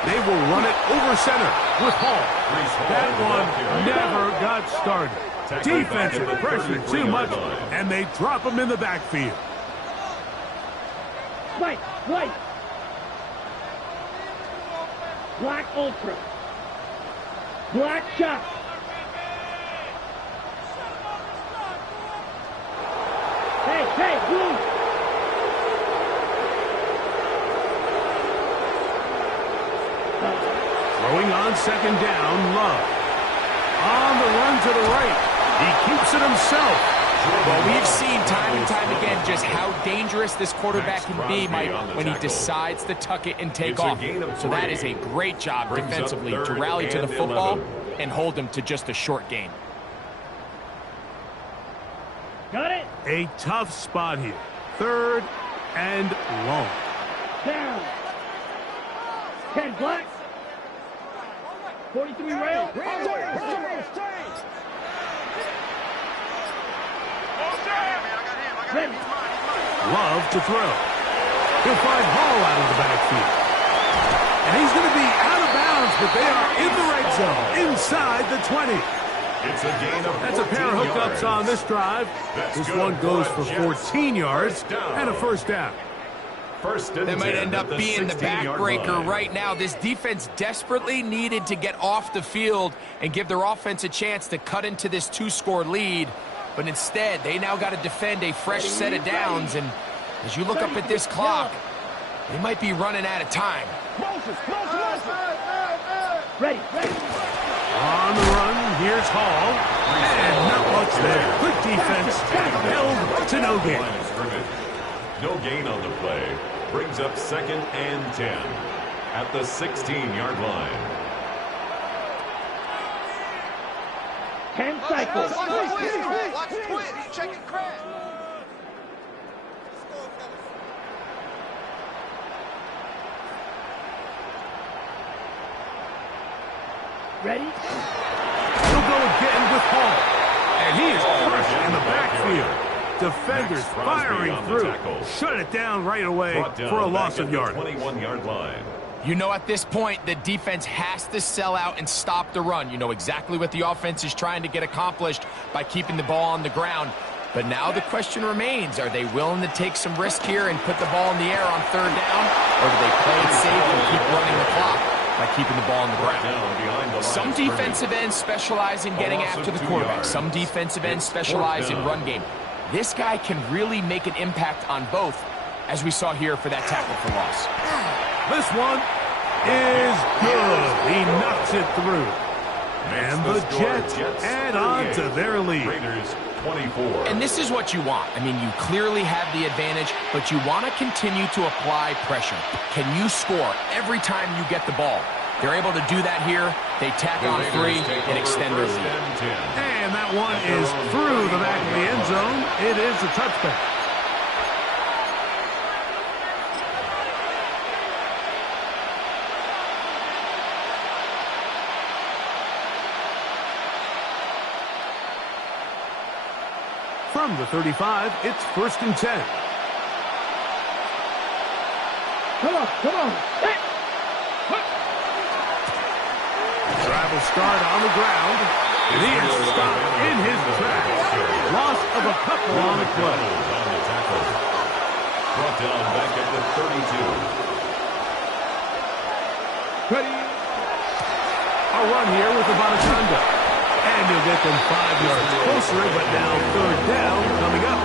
They will run it over center with Hall. That one never got started. Defensive pressure too much, and they drop him in the backfield. White. Black Ultra. Black Shot. Hey, blue. Throwing on 2nd down, Love. On the run to the right. He keeps it himself. Well, we've seen time and time again just how dangerous this quarterback can be, Mike, when he decides to tuck it and take off. So that is a great job defensively to rally to the football and hold him to just a short gain. Got it. A tough spot here. 3rd and long. Down. 10 black. 43 red. Ready. Love to throw. He'll find Hall out of the backfield. And he's going to be out of bounds, but they are in the red zone, inside the 20. It's a gain of 14 That's a pair of hookups on this drive. This one goes for 14 yards and a first down. That might end up being the backbreaker right now. This defense desperately needed to get off the field and give their offense a chance to cut into this 2-score lead. But instead, they now got to defend a fresh set of downs. And as you look up at this clock, they might be running out of time. Ready. On the run, here's Hall. And not much there. Good defense. Held to no gain. No gain on the play. Brings up 2nd and 10 at the 16-yard line. 10 cycles. Watch twitch. Check it, crash. Ready? He'll go again with Hall. And he is crushed in the backfield. Defenders firing through. Shut it down right away for a loss of yardage. 21-yard line. You know, at this point, the defense has to sell out and stop the run. You know exactly what the offense is trying to get accomplished by keeping the ball on the ground. But now the question remains, are they willing to take some risk here and put the ball in the air on 3rd down? Or do they play it safe and keep running the clock? by keeping the ball on the ground. Some defensive ends specialize in getting after the quarterback. Some defensive ends specialize in run game. This guy can really make an impact on both, as we saw here for that tackle for loss. This one is good. He knocks it through. And the Jets add on to their lead. Raiders 24. And this is what you want. I mean, you clearly have the advantage, but you want to continue to apply pressure. Can you score every time you get the ball? They're able to do that here. They tack on 3 and extend their lead. And that one is through the back of the end zone. It is a touchback. From the 35, it's 1st and 10. Come on. Hey. Travel start on the ground. And he is stopped in his tracks. Loss of a couple on the play. Brought down back at the 32. Ready. A run here with the Bonacanda. And he'll get them 5 yards closer, but now 3rd down coming up.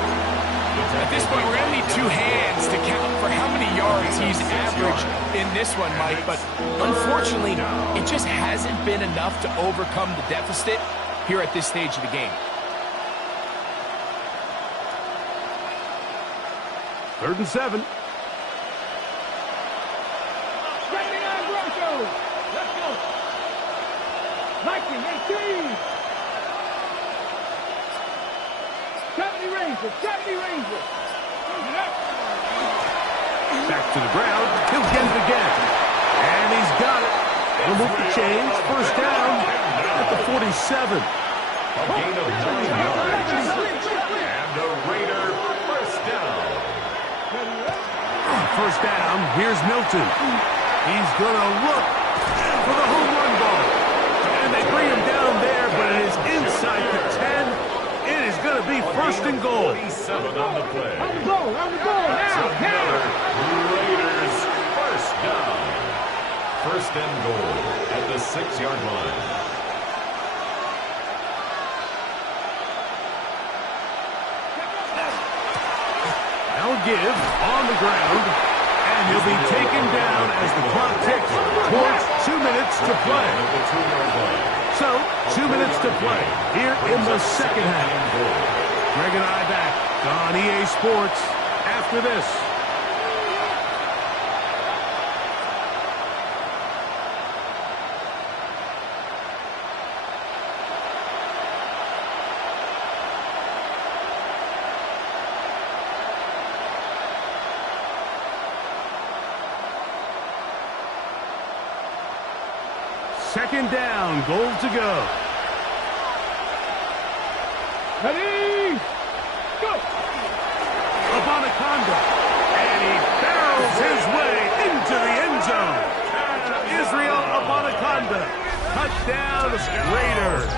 At this point, we're going to need 2 hands to count for how many yards he's averaged in this one, Mike. But unfortunately, it just hasn't been enough to overcome the deficit here at this stage of the game. 3rd and 7. 79 Broncos. Let's go. 1918. 70 Rangers. Back to the ground. He'll get it again. And he's got it. He'll move the chains. 1st down at the 47. A gain of 9 yards. And the Raider 1st down. 1st down. Here's Milton. He's going to look for the home run ball. And they bring him down there, but it is inside the 10. It is going to be 1st and goal. 47 on the play. On the goal. Now. Raiders 1st down. 1st and goal at the 6-yard line. Now give on the ground, and he'll be taken down as the clock ticks towards 2 minutes to play. So, 2 minutes to play here in the 2nd half. Greg and I back on EA Sports after this. Second down, goal to go. Ready. Go. Bonacanda, and he barrels his way into the end zone. Israel Bonacanda, touchdown Raiders.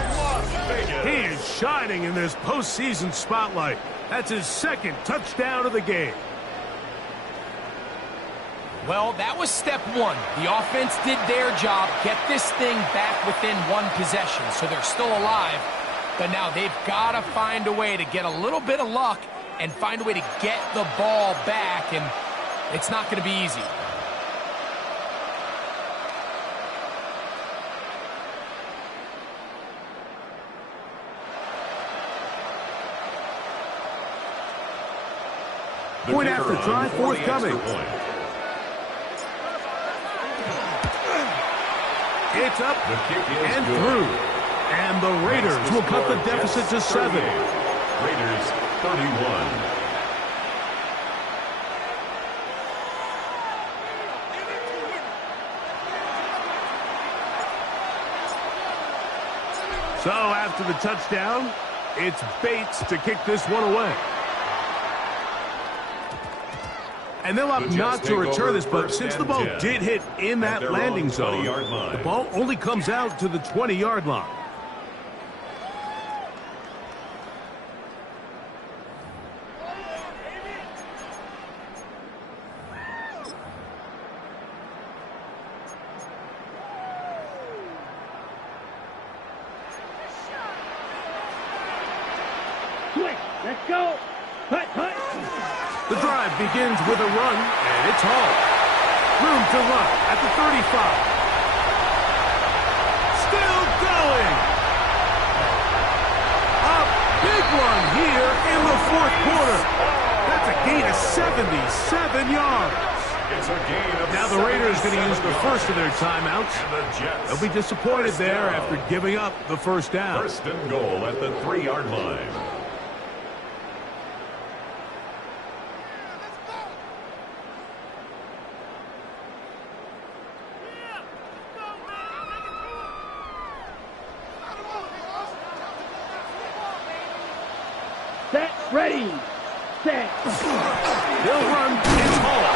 He is shining in this postseason spotlight. That's his 2nd touchdown of the game. Well, that was step 1. The offense did their job, get this thing back within 1 possession, so they're still alive. But now they've got to find a way to get a little bit of luck and find a way to get the ball back, and it's not going to be easy. Point after try, forthcoming. It's up and through. And the Raiders will cut the deficit to 7. Raiders 31. So after the touchdown, it's Bates to kick this one away. And they'll opt not to return this, but since the ball did hit in that landing zone, the ball only comes out to the 20-yard line. Let's go. Hut, hut. The drive begins with a run, and it's hauled. Room to run at the 35. Still going. A big run here in the fourth quarter. That's a gain of 77 yards. It's a gain of Now the Raiders are going to use the first of their timeouts. They'll be disappointed there after giving up the first down. First and goal at the 3-yard line. Set, ready, set. They'll run, it's hauled.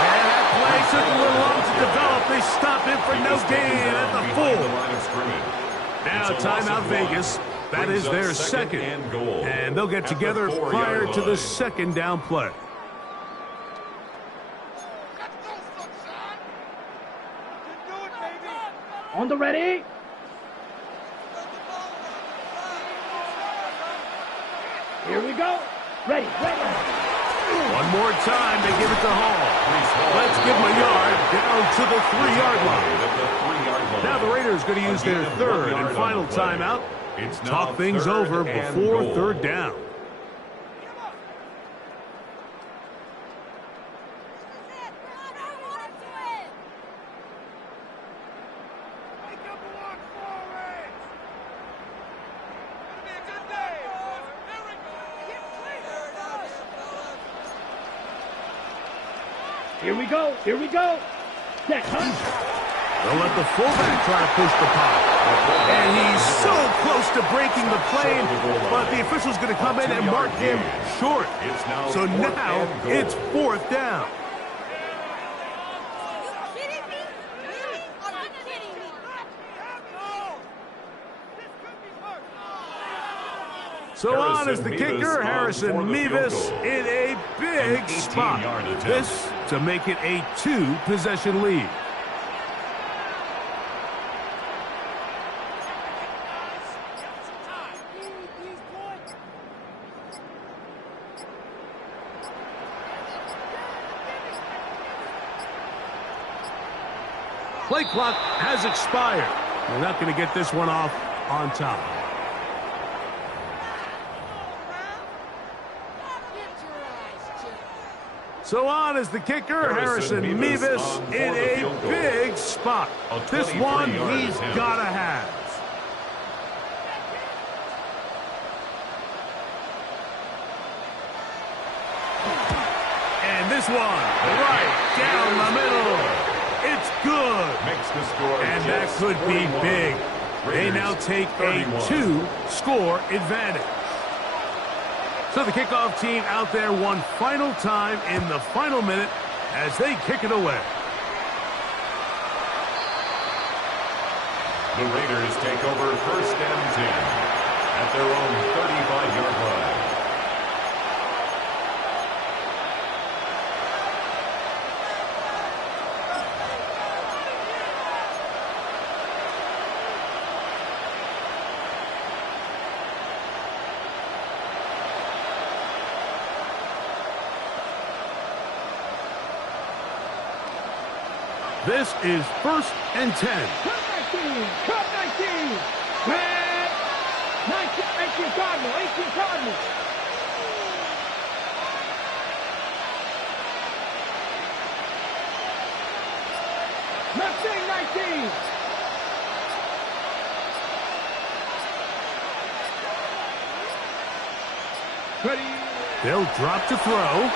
And that play took a little long to develop. They stopped it for no gain at the full. Now timeout Vegas. That is their second. And they'll get together prior to the second down play. On the ready. Here we go. Ready, ready. One more time, they give it to Hall. Let's give him a yard down to the 3-yard line. Now the Raiders going to use their third and final timeout. Talk things over before third down. Here we go. Here we go. Set, hunt. They'll let the fullback try to push the pop. And he's so close to breaking the play, but the official's going to come in and mark him short. So now it's fourth down. So on is the kicker, Harrison Mevis, in a big spot. This to make it a 2-possession lead. Play clock has expired. They're not going to get this one off on time. So on is the kicker, Harrison Mevis, in a big spot. This one he's got to have. And this one, right down the middle. It's good. And that could be big. They now take a 2-score advantage. So the kickoff team out there one final time in the final minute as they kick it away. The Raiders take over first and 10 at their own 35-yard line. This is first and 10. Cut 19. Cut 19. Red. 18 Cardinal. 18 Cardinal. Mustang 19. Ready. They'll drop to throw.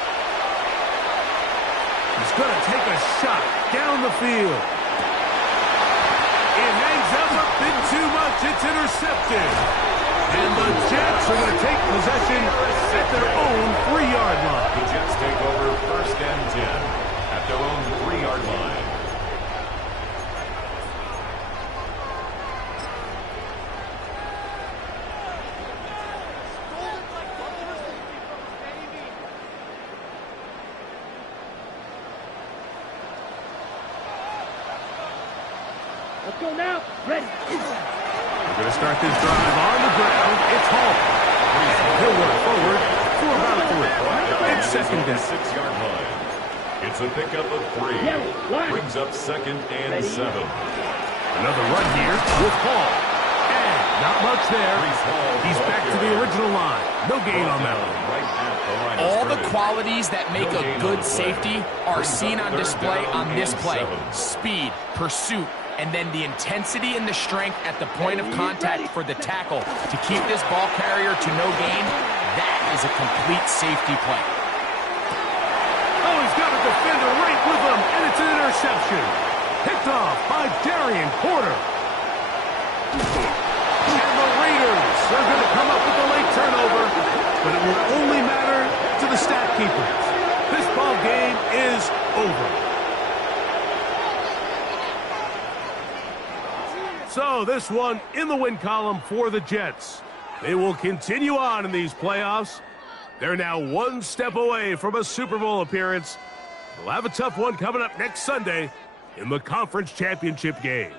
He's going to take a shot down the field. It hangs up a bit too much. It's intercepted. And the Jets are going to take possession at their own 3-yard line. The Jets take over first and 10 at their own 3-yard line. Let's go now. Ready. We're going to start this drive on the ground. It's Hall. He'll work forward for about 3. It's second down. 6-yard line. It's a pickup of 3. Brings up 2nd and 7. Another run here with Hall. And not much there. He's back to the original line. No gain on that one. All the qualities that make a good safety are seen on display on this play. Speed, pursuit, and then the intensity and the strength at the point of contact for the tackle to keep this ball carrier to no gain. That is a complete safety play. Oh, he's got a defender right with him, and it's an interception. Picked off by Darian Porter. And the Raiders are going to come up with a late turnover, but it will only matter to the stat keepers. This ball game is over. So this one in the win column for the Jets. They will continue on in these playoffs. They're now one step away from a Super Bowl appearance. They'll have a tough one coming up next Sunday in the conference championship game.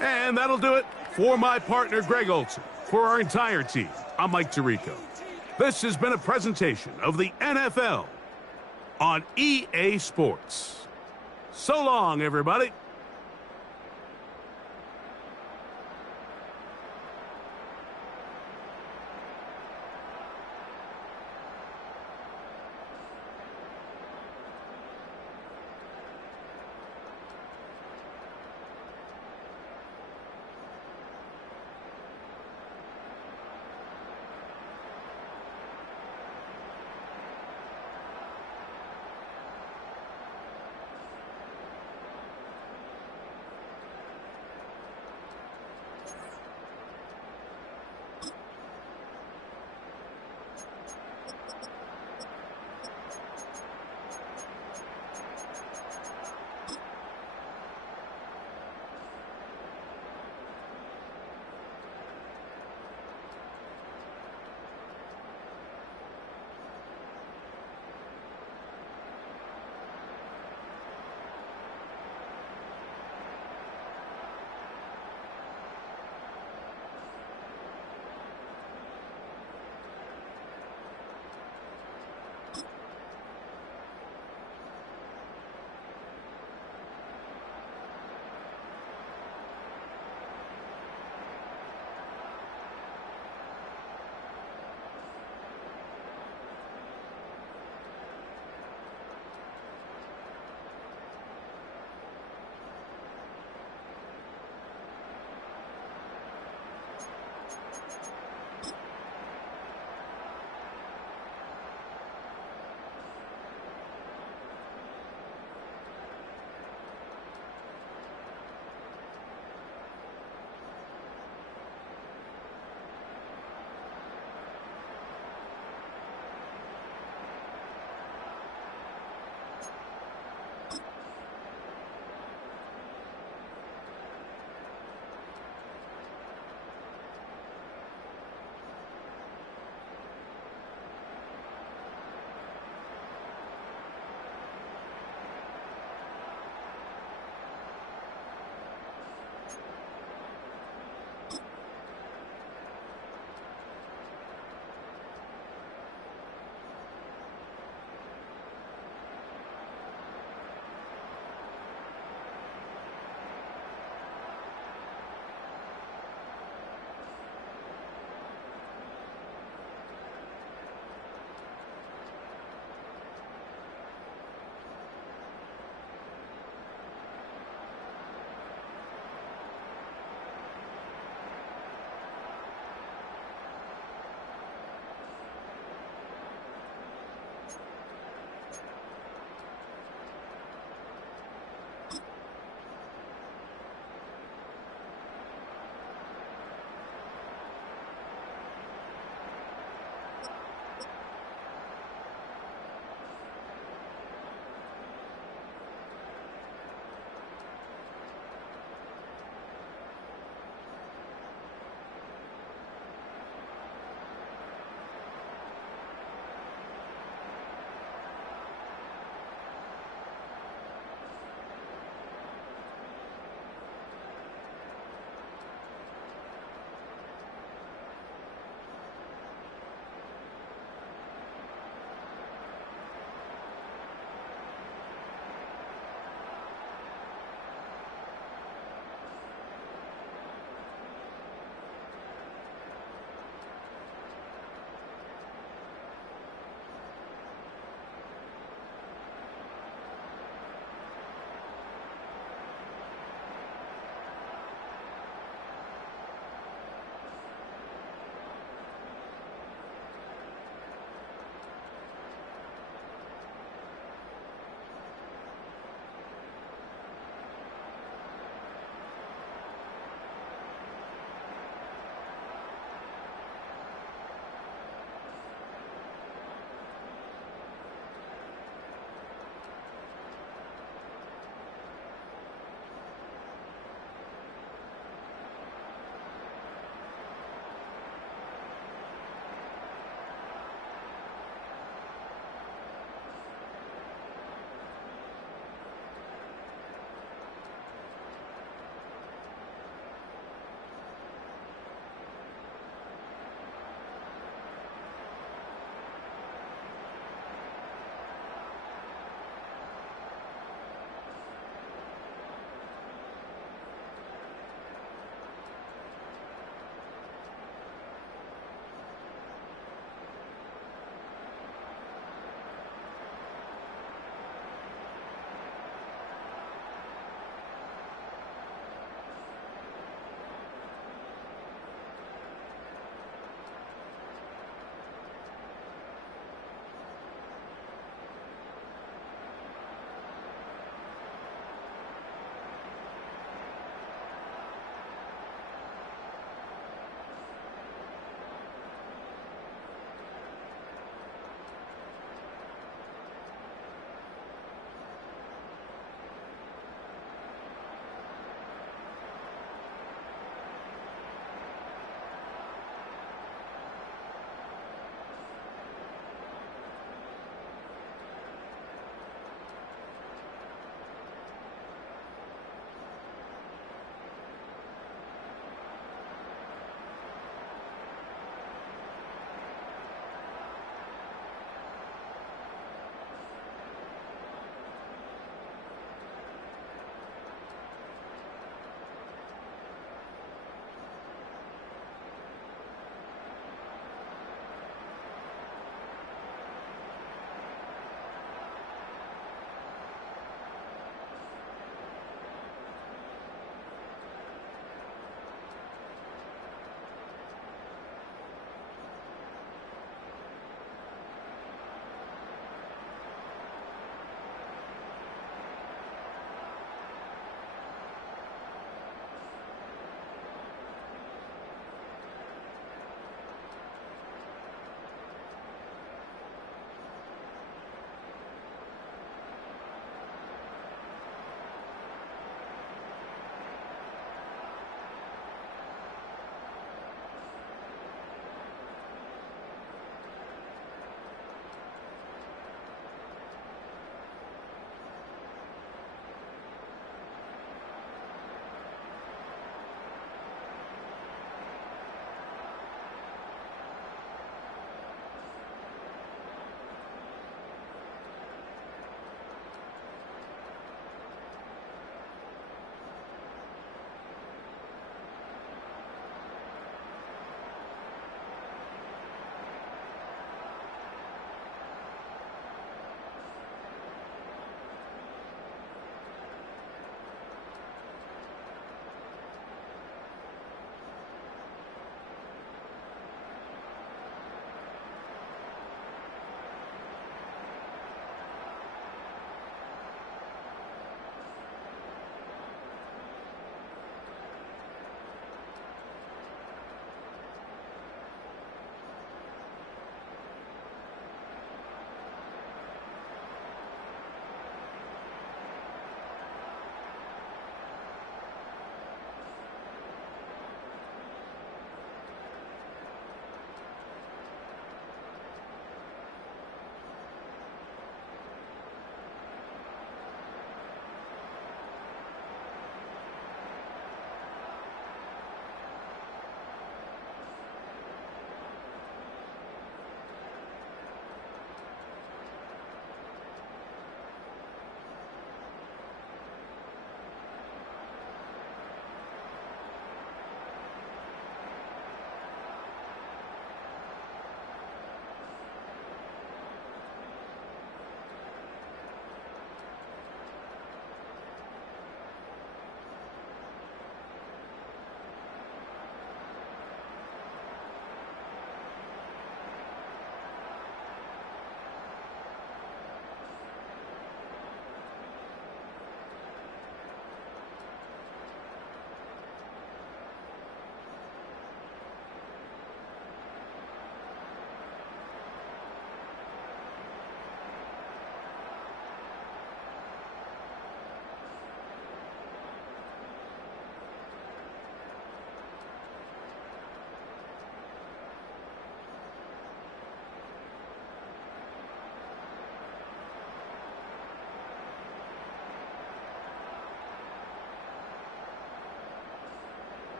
And that'll do it for my partner, Greg Olson. For our entire team, I'm Mike Tirico. This has been a presentation of the NFL on EA Sports. So long, everybody.